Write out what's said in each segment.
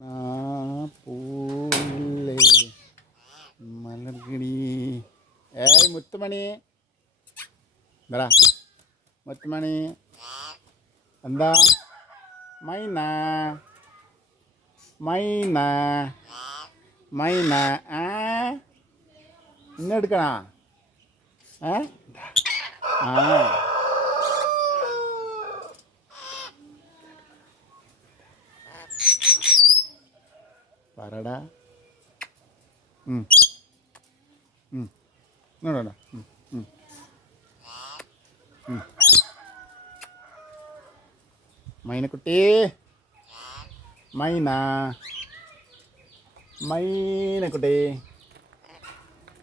ആ പൂവില്ലേ മലർകിണി ഏയ് മുത്തുമണി എന്താ മുത്തുമണി എന്താ മൈന മൈന മൈന ആ ഇന്നെടുക്കണ ഏ ആ പറടാ. ഇങ്ങോട്ട്. മൈനക്കുട്ടി. മൈന. മൈനക്കുട്ടി.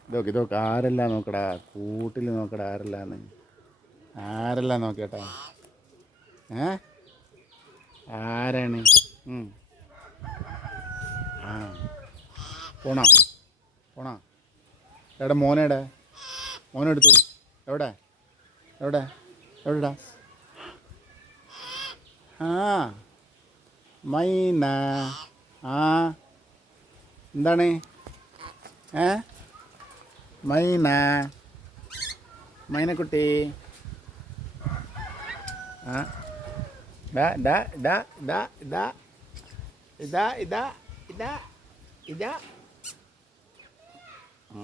ഇതൊക്കെ ഇതൊക്കെ ആരെല്ലാം നോക്കടാ? കൂട്ടിൽ നോക്കടാ ആരെല്ലാന്ന്. ആരെല്ലാം നോക്കിയേട്ടാ? ഏ? ആരാണ് ഉം. ആ പോണോ? പോണോ? എവിടെ മോനെടെ മോനെടുത്തു എവിടെ? എവിടെ? എവിടെടാ? ആ മൈന. ആ എന്താണ്? ഏ? മൈന. മൈനക്കുട്ടി. ആ. ഡാ ഡാ ഡാ ഡാ ഡാ. ഇതാ ഇതാ ഇതാ ഇതാ. อื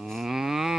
ม